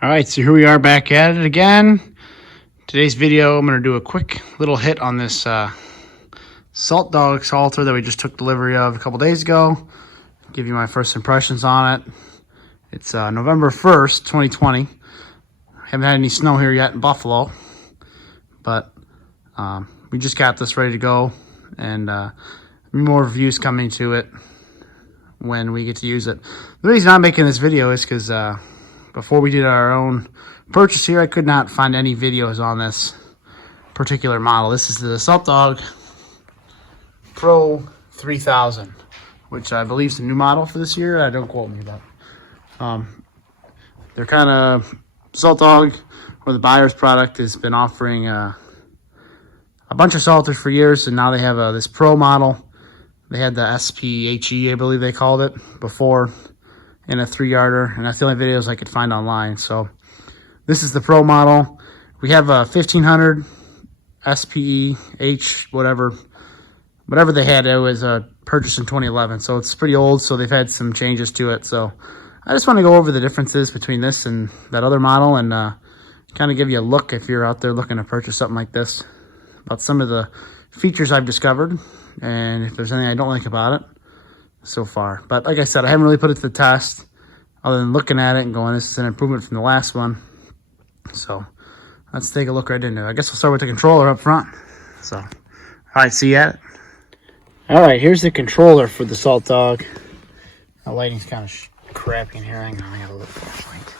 All right, so here we are back at it again. Today's video, I'm going to do a quick little hit on this SaltDogg salter that we just took delivery of a couple days ago. Give you my first impressions on it. It's November 1st, 2020. Haven't had any snow here yet in Buffalo, but we just got this ready to go, and more reviews coming to it when we get to use it. The reason I'm making this video is because before we did our own purchase here, I could not find any videos on this particular model. This is the SaltDogg PRO3000, which I believe is a new model for this year. Don't quote me, but they're kind of SaltDogg, or the buyer's product, has been offering a bunch of salters for years, and now they have this Pro model. They had the SPHE, I believe they called it, before, in a 3-yarder, and that's the only videos I could find online. So this is the Pro model. We have a 1500 SPEH, whatever they had. It was purchased in 2011, so it's pretty old, so they've had some changes to it. So I just want to go over the differences between this and that other model, and kind of give you a look, if you're out there looking to purchase something like this, about some of the features I've discovered, and if there's anything I don't like about it so far. But like I said, I haven't really put it to the test other than looking at it and going, this is an improvement from the last one. So let's take a look right into it. I guess we'll start with the controller up front. So, all right, see you at it. All right, here's the controller for the SaltDogg. The lighting's kind of crappy in here. Hang on, I got a little flashlight.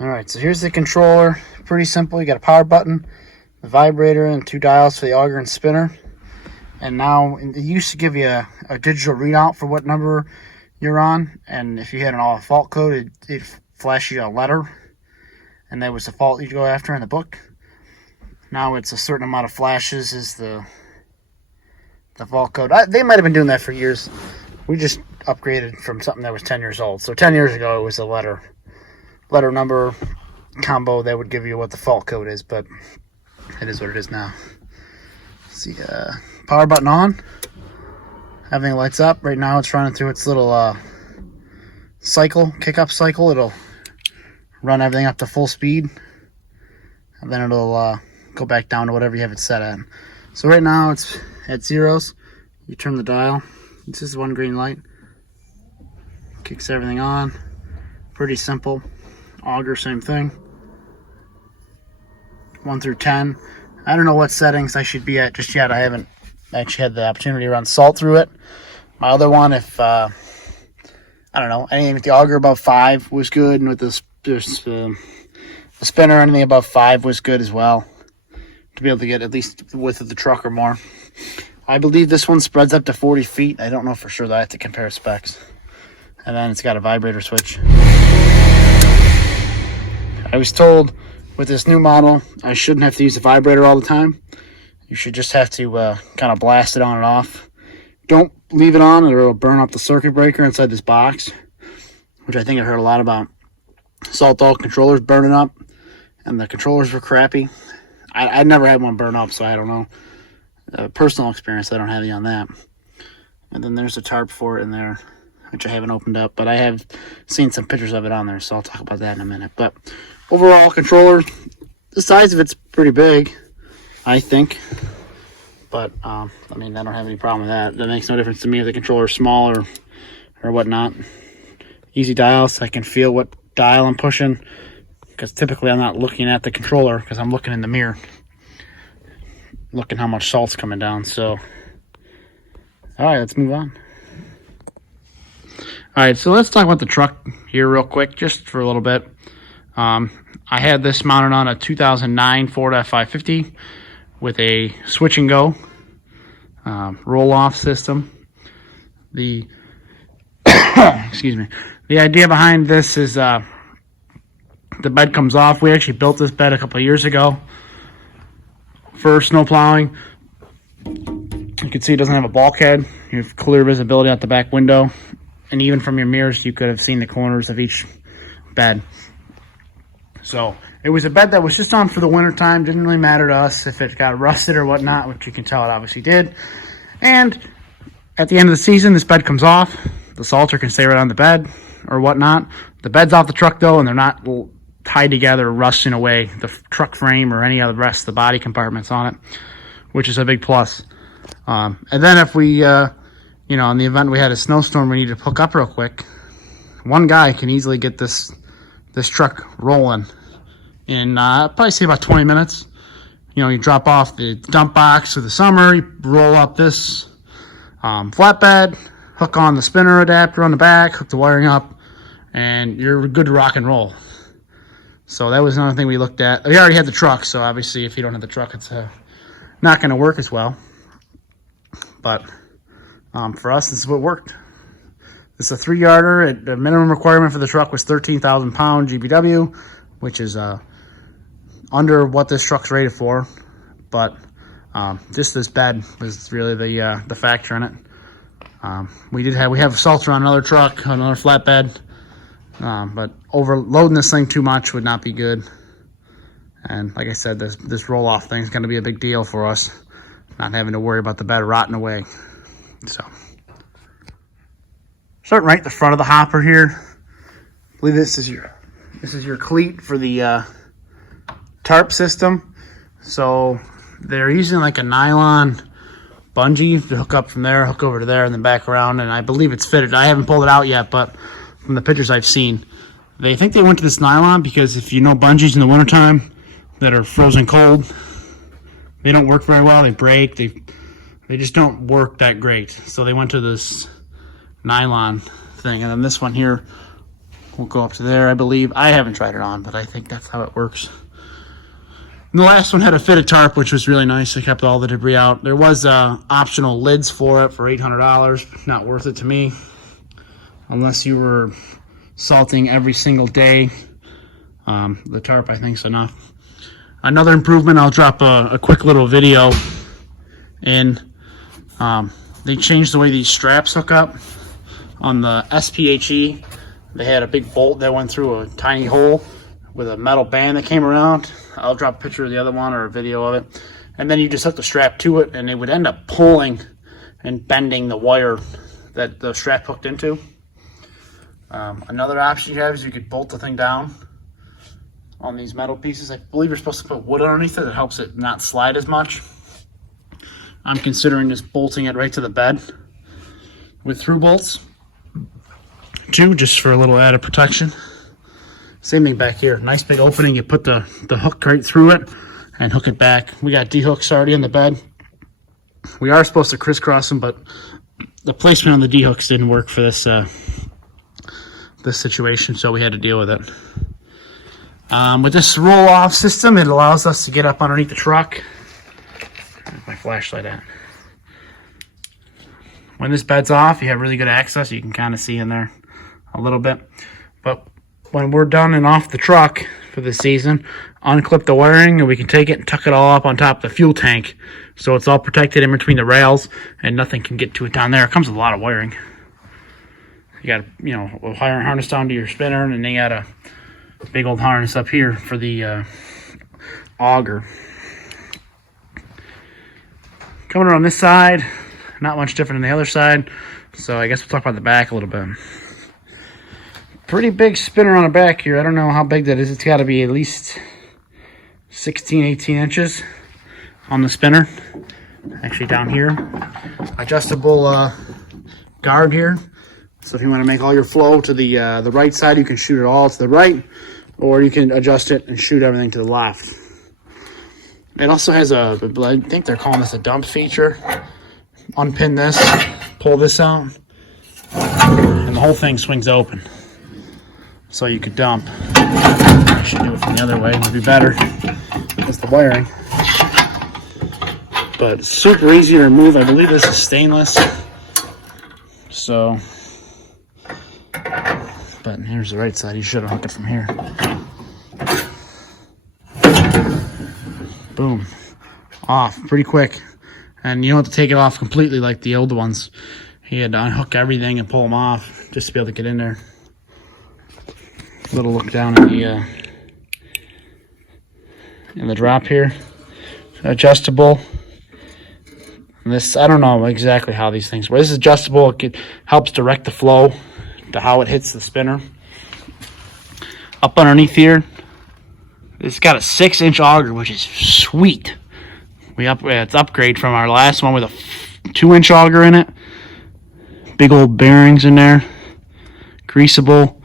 All right, so here's the controller. Pretty simple. You got a power button, a vibrator, and 2 dials for the auger and spinner. And now, it used to give you a digital readout for what number you're on, and if you had an fault code, it'd flash you a letter, and that was the fault you'd go after in the book. Now it's a certain amount of flashes is the fault code. They might have been doing that for years. We just upgraded from something that was 10 years old. So 10 years ago, it was a letter number combo that would give you what the fault code is, but it is what it is now. Let's see, power button on. Everything lights up. Right now it's running through its little kick-up cycle. It'll run everything up to full speed, and then it'll go back down to whatever you have it set at. So right now it's at zeros. You turn the dial. This is one green light. Kicks everything on. Pretty simple. Auger, same thing. 1 through 10. I don't know what settings I should be at just yet. I haven't actually had the opportunity to run salt through it. My other one, if I don't know, anything with the auger above 5 was good, and with the spinner, anything above 5 was good as well, to be able to get at least the width of the truck or more. I believe this one spreads up to 40 feet. I don't know for sure, though. I have to compare specs. And then it's got a vibrator switch. I was told with this new model, I shouldn't have to use the vibrator all the time. You should just have to kind of blast it on and off. Don't leave it on, or it'll burn up the circuit breaker inside this box, which I think I heard a lot about SaltDogg controllers burning up, and the controllers were crappy. I never had one burn up, so I don't know. Personal experience, I don't have any on that. And then there's a tarp for it in there, which I haven't opened up, but I have seen some pictures of it on there, so I'll talk about that in a minute. But overall, controller, the size of it's pretty big, I think. But, I mean, I don't have any problem with that. That makes no difference to me if the controller's small or whatnot. Easy dials, I can feel what dial I'm pushing, because typically I'm not looking at the controller, because I'm looking in the mirror, looking how much salt's coming down. So, all right, let's move on. All right, so let's talk about the truck here real quick, just for a little bit. I had this mounted on a 2009 Ford F550 with a switch and go roll-off system. The excuse me. The idea behind this is the bed comes off. We actually built this bed a couple of years ago for snow plowing. You can see it doesn't have a bulkhead. You have clear visibility out the back window, and even from your mirrors you could have seen the corners of each bed. So it was a bed that was just on for the winter time. Didn't really matter to us if it got rusted or whatnot, which you can tell it obviously did. And at the end of the season, this bed comes off. the salter can stay right on the bed or whatnot. The bed's off the truck though, and they're not tied together, rusting away the truck frame or any other rest of the body compartments on it, which is a big plus. And then if we, you know, in the event we had a snowstorm we needed to hook up real quick, one guy can easily get this truck rolling in probably say about 20 minutes. You know, you drop off the dump box for the summer, you roll up this flatbed, hook on the spinner adapter on the back, hook the wiring up, and you're good to rock and roll. So that was another thing we looked at. We already had the truck, so obviously if you don't have the truck, it's not going to work as well. But for us, this is what worked. It's a 3-yarder. The minimum requirement for the truck was 13,000 pound GBW, which is under what this truck's rated for. But just this bed was really the factor in it. We have a salter on another truck, another flatbed, but overloading this thing too much would not be good. And like I said, this roll-off thing is going to be a big deal for us, not having to worry about the bed rotting away. So, starting right at the front of the hopper here. I believe this is your cleat for the tarp system. So they're using like a nylon bungee to hook up from there, hook over to there, and then back around. And I believe it's fitted. I haven't pulled it out yet, but from the pictures I've seen, they think they went to this nylon because if you know bungees in the wintertime that are frozen cold, they don't work very well. They break. They just don't work that great. So they went to this nylon thing. And then this one here will go up to there, I believe. I haven't tried it on, but I think that's how it works. And the last one had a fitted tarp, which was really nice. They kept all the debris out. There was optional lids for it for $800. Not worth it to me, unless you were salting every single day. The tarp, I think, is enough. Another improvement, I'll drop a quick little video in. They changed the way these straps hook up. On the SPHE, they had a big bolt that went through a tiny hole with a metal band that came around. I'll drop a picture of the other one or a video of it. And then you just hook the strap to it, and it would end up pulling and bending the wire that the strap hooked into. Another option you have is you could bolt the thing down on these metal pieces. I believe you're supposed to put wood underneath it that helps it not slide as much. I'm considering just bolting it right to the bed with through bolts too, just for a little added protection. Same thing back here. Nice big opening. You put the hook right through it and hook it back. We got D-hooks already in the bed. We are supposed to crisscross them, but the placement on the D-hooks didn't work for this this situation, so we had to deal with it. With this roll-off system, it allows us to get up underneath the truck. Where's my flashlight at? When this bed's off, you have really good access. You can kind of see in there a little bit. But when we're done and off the truck for the season, unclip the wiring, and we can take it and tuck it all up on top of the fuel tank. So it's all protected in between the rails, and nothing can get to it down there. It comes with a lot of wiring. You got, you know, a wire harness down to your spinner, and then you got a big old harness up here for the auger. Coming around this side, not much different than the other side. So I guess we'll talk about the back a little bit. Pretty big spinner on the back here. I don't know how big that is. It's got to be at least 16, 18 inches on the spinner. Actually down here. Adjustable guard here. So if you want to make all your flow to the right side, you can shoot it all to the right, or you can adjust it and shoot everything to the left. It also has I think they're calling this a dump feature. Unpin this, pull this out, and the whole thing swings open. So you could dump. I should do it from the other way, it would be better. It's the wiring. But it's super easy to remove. I believe this is stainless. So, but here's the right side. You should have hooked it from here. Boom. Off pretty quick. And you don't have to take it off completely like the old ones. You had to unhook everything and pull them off just to be able to get in there. Little look down at the in the drop here. Adjustable. And this, I don't know exactly how these things work. This is adjustable. It helps direct the flow to how it hits the spinner. Up underneath here, it's got a 6-inch auger, which is sweet. It's upgrade from our last one with a 2-inch auger in it. Big old bearings in there, greasable.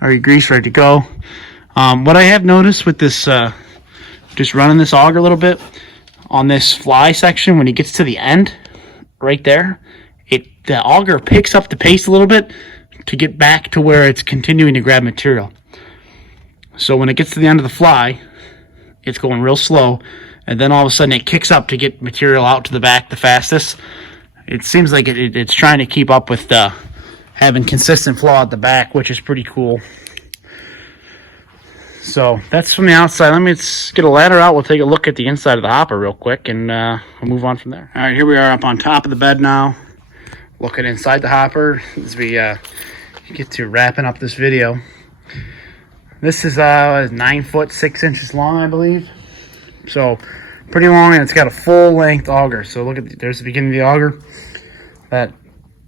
Already greased, ready to go. What I have noticed with this, just running this auger a little bit on this fly section, when it gets to the end, right there, the auger picks up the pace a little bit to get back to where it's continuing to grab material. So when it gets to the end of the fly, it's going real slow, and then all of a sudden it kicks up to get material out to the back the fastest. It seems like it's trying to keep up with having consistent flow at the back, which is pretty cool. So that's from the outside. Let's get a ladder out. We'll take a look at the inside of the hopper real quick, and we'll move on from there. All right, here we are up on top of the bed now, looking inside the hopper as we get to wrapping up this video. This is 9 foot 6 inches long, I believe. So pretty long, and it's got a full length auger. So look at there's the beginning of the auger. That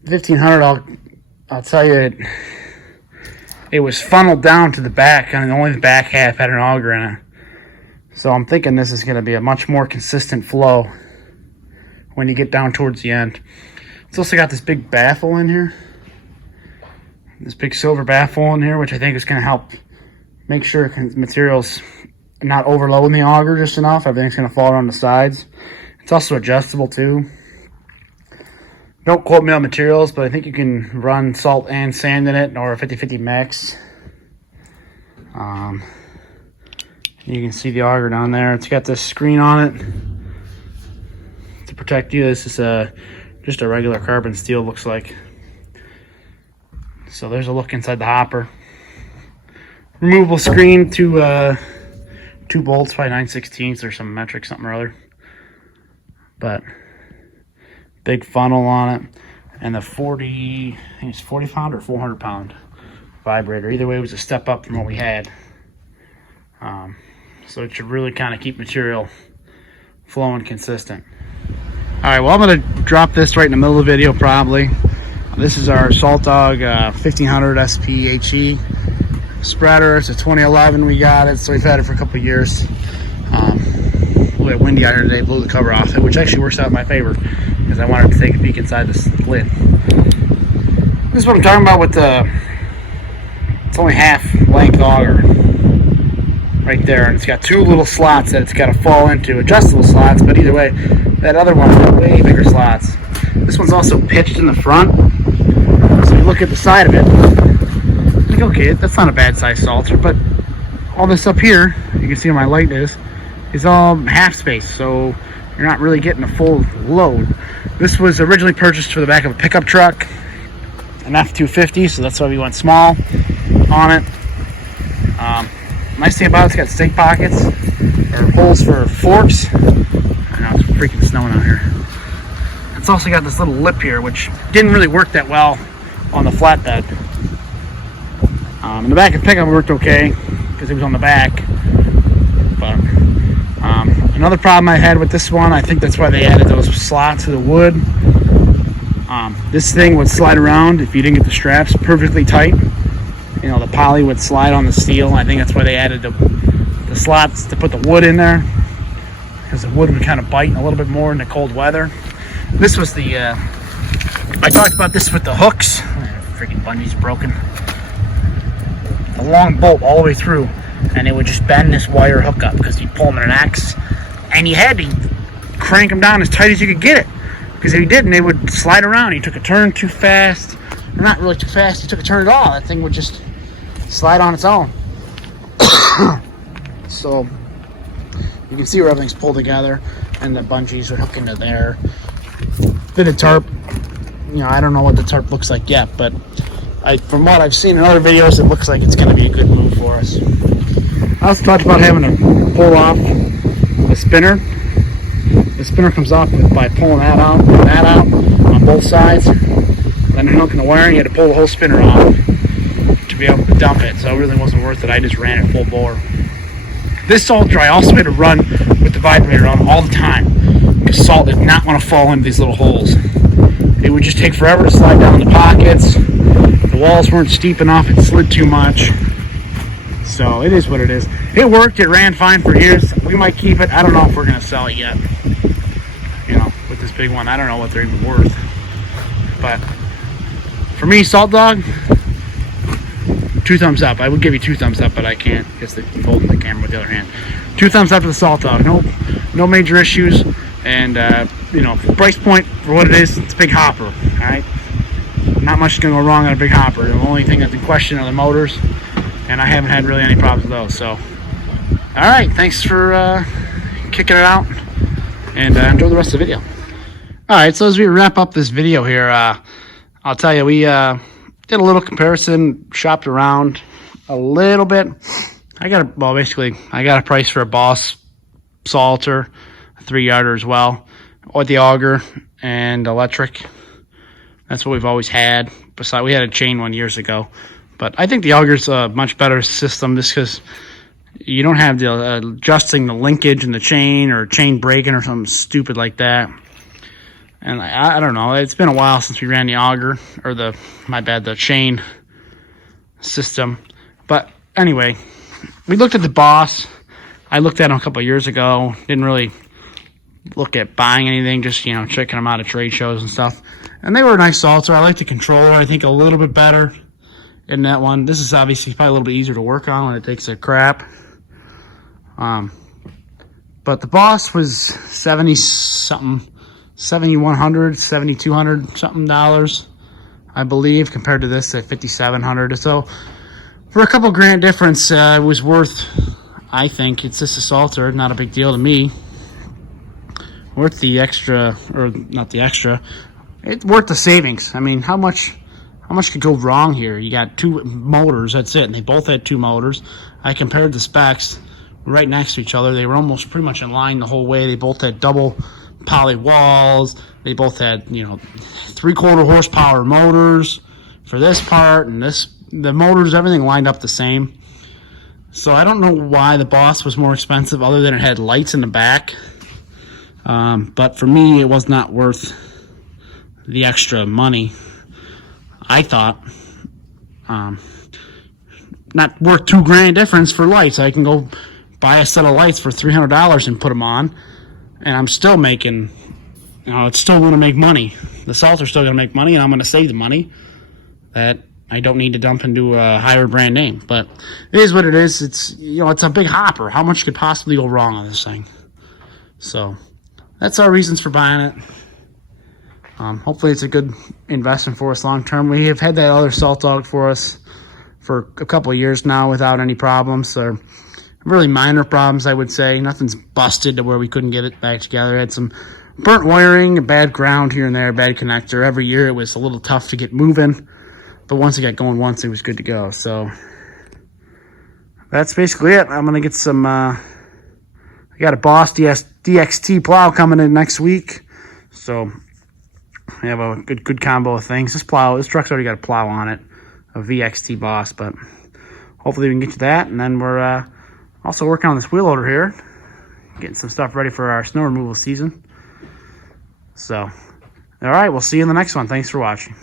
1500, I'll tell you, it was funneled down to the back, and only the back half had an auger in it. So I'm thinking this is going to be a much more consistent flow when you get down towards the end. It's also got this big baffle in here. This big silver baffle in here, which I think is going to help make sure material's not overloading the auger just enough. Everything's going to fall on the sides. It's also adjustable too. Don't quote me on materials, but I think you can run salt and sand in it, or a 50-50 mix. You can see the auger down there. It's got this screen on it to protect you. This is just a regular carbon steel, looks like. So there's a look inside the hopper. Removable screen to 2 bolts, probably 9/16 or some metric, something or other. But big funnel on it, and the 40 pound or 400 pound vibrator. Either way, it was a step up from what we had. So it should really kind of keep material flowing consistent. All right, well, I'm going to drop this right in the middle of the video probably. This is our SaltDogg 1500 SPHE spreader. It's a 2011 we got it, so we've had it for a couple of years. A little bit windy out here today, blew the cover off it, which actually works out in my favor because I wanted to take a peek inside this lid. This is what I'm talking about with it's only half length auger right there, and it's got 2 little slots that it's got to fall into, adjustable slots, but either way, that other one's got way bigger slots. This one's also pitched in the front, so you look at the side of it, like, okay, that's not a bad size salter, but all this up here, you can see where my light is all half space, so you're not really getting a full load. This was originally purchased for the back of a pickup truck, an F-250, so that's why we went small on it. Nice thing about it's got stake pockets, or holes for forks. I know it's freaking snowing out here. It's also got this little lip here, which didn't really work that well on the flatbed. In the back of the pickup it worked okay, because it was on the back. But another problem I had with this one, I think that's why they added those slots to the wood. This thing would slide around if you didn't get the straps perfectly tight. You know, the poly would slide on the steel. I think that's why they added the slots to put the wood in there, because the wood would kind of bite a little bit more in the cold weather. This was the I talked about this with the hooks. Freaking bungee's broken. The long bolt all the way through, and it would just bend this wire hook up because you'd pull them in an axe, and you had to crank them down as tight as you could get it, because if you didn't, they would slide around. You took a turn too fast, or not really too fast, you took a turn at all, that thing would just slide on its own. So you can see where everything's pulled together, and the bungees would hook into there. Fitted tarp, you know, I don't know what the tarp looks like yet, but from what I've seen in other videos, it looks like it's going to be a good move for us. I also talked about having to pull off the spinner. The spinner comes off by pulling that out on both sides. Then hooking the wiring, you had to pull the whole spinner off to be able to dump it, so it really wasn't worth it. I just ran it full bore. This salt dry also had to run with the vibrator on all the time, because salt did not want to fall into these little holes. It would just take forever to slide down the pockets. The walls weren't steep enough. It slid too much. So it is what it is. It worked. It ran fine for years. We might keep it. I don't know if we're going to sell it yet. You know, with this big one, I don't know what they're even worth. But for me, SaltDogg, 2 thumbs up. I would give you 2 thumbs up, but I can't because I'm holding the camera with the other hand. 2 thumbs up to the SaltDogg. No major issues. And, you know, price point for what it is, it's a big hopper. All right? Not much is going to go wrong on a big hopper. The only thing that's in question are the motors. And I haven't had really any problems with those. So, all right. Thanks for kicking it out. And enjoy the rest of the video. All right. So as we wrap up this video here, I'll tell you, we did a little comparison, shopped around a little bit. I got a price for a Boss Salter, a 3-yarder as well, with the auger and electric. That's what we've always had. Besides, we had a chain one years ago. But I think the auger's a much better system just because you don't have the adjusting the linkage in the chain or chain breaking or something stupid like that. And I don't know. It's been a while since we ran the auger or the chain system. But anyway, we looked at the Boss. I looked at them a couple of years ago. Didn't really look at buying anything, just, you know, checking them out at trade shows and stuff. And they were a nice salter. I like the controller. I think a little bit better in that one. This is obviously probably a little bit easier to work on when it takes a crap. But the Boss was 70-something, $7,100, $7,200 something dollars, I believe, compared to this at $5,700. So for a couple grand difference, it was worth, I think, it's just a salter, not a big deal to me. Worth the extra, or not the extra, it's worth the savings. I mean, how much could go wrong here? You got 2 motors, that's it, and they both had 2 motors. I compared the specs right next to each other. They were almost pretty much in line the whole way. They both had double poly walls. They both had, you know, 3/4 horsepower motors for this part, and the motors, everything lined up the same. So I don't know why the Boss was more expensive other than it had lights in the back. But for me, it was not worth the extra money. I thought, not worth 2 grand difference for lights. I can go buy a set of lights for $300 and put them on, and I'm still making, you know, it's still going to make money. The salter's still going to make money, and I'm going to save the money that I don't need to dump into a higher brand name. But it is what it is. It's, you know, it's a big hopper. How much could possibly go wrong on this thing? So that's our reasons for buying it. Hopefully it's a good investment for us long term. We have had that other SaltDogg for us for a couple of years now without any problems. So really minor problems, I would say. Nothing's busted to where we couldn't get it back together. Had some burnt wiring, a bad ground here and there, bad connector. Every year it was a little tough to get moving, but once it got going once, it was good to go. So that's basically it. I'm gonna get some. I got a Boss DXT plow coming in next week, so we have a good combo of things. This truck's already got a plow on it, a VXT Boss, but hopefully we can get to that. And then we're also working on this wheel loader here, getting some stuff ready for our snow removal season. So, all right, we'll see you in the next one. Thanks for watching.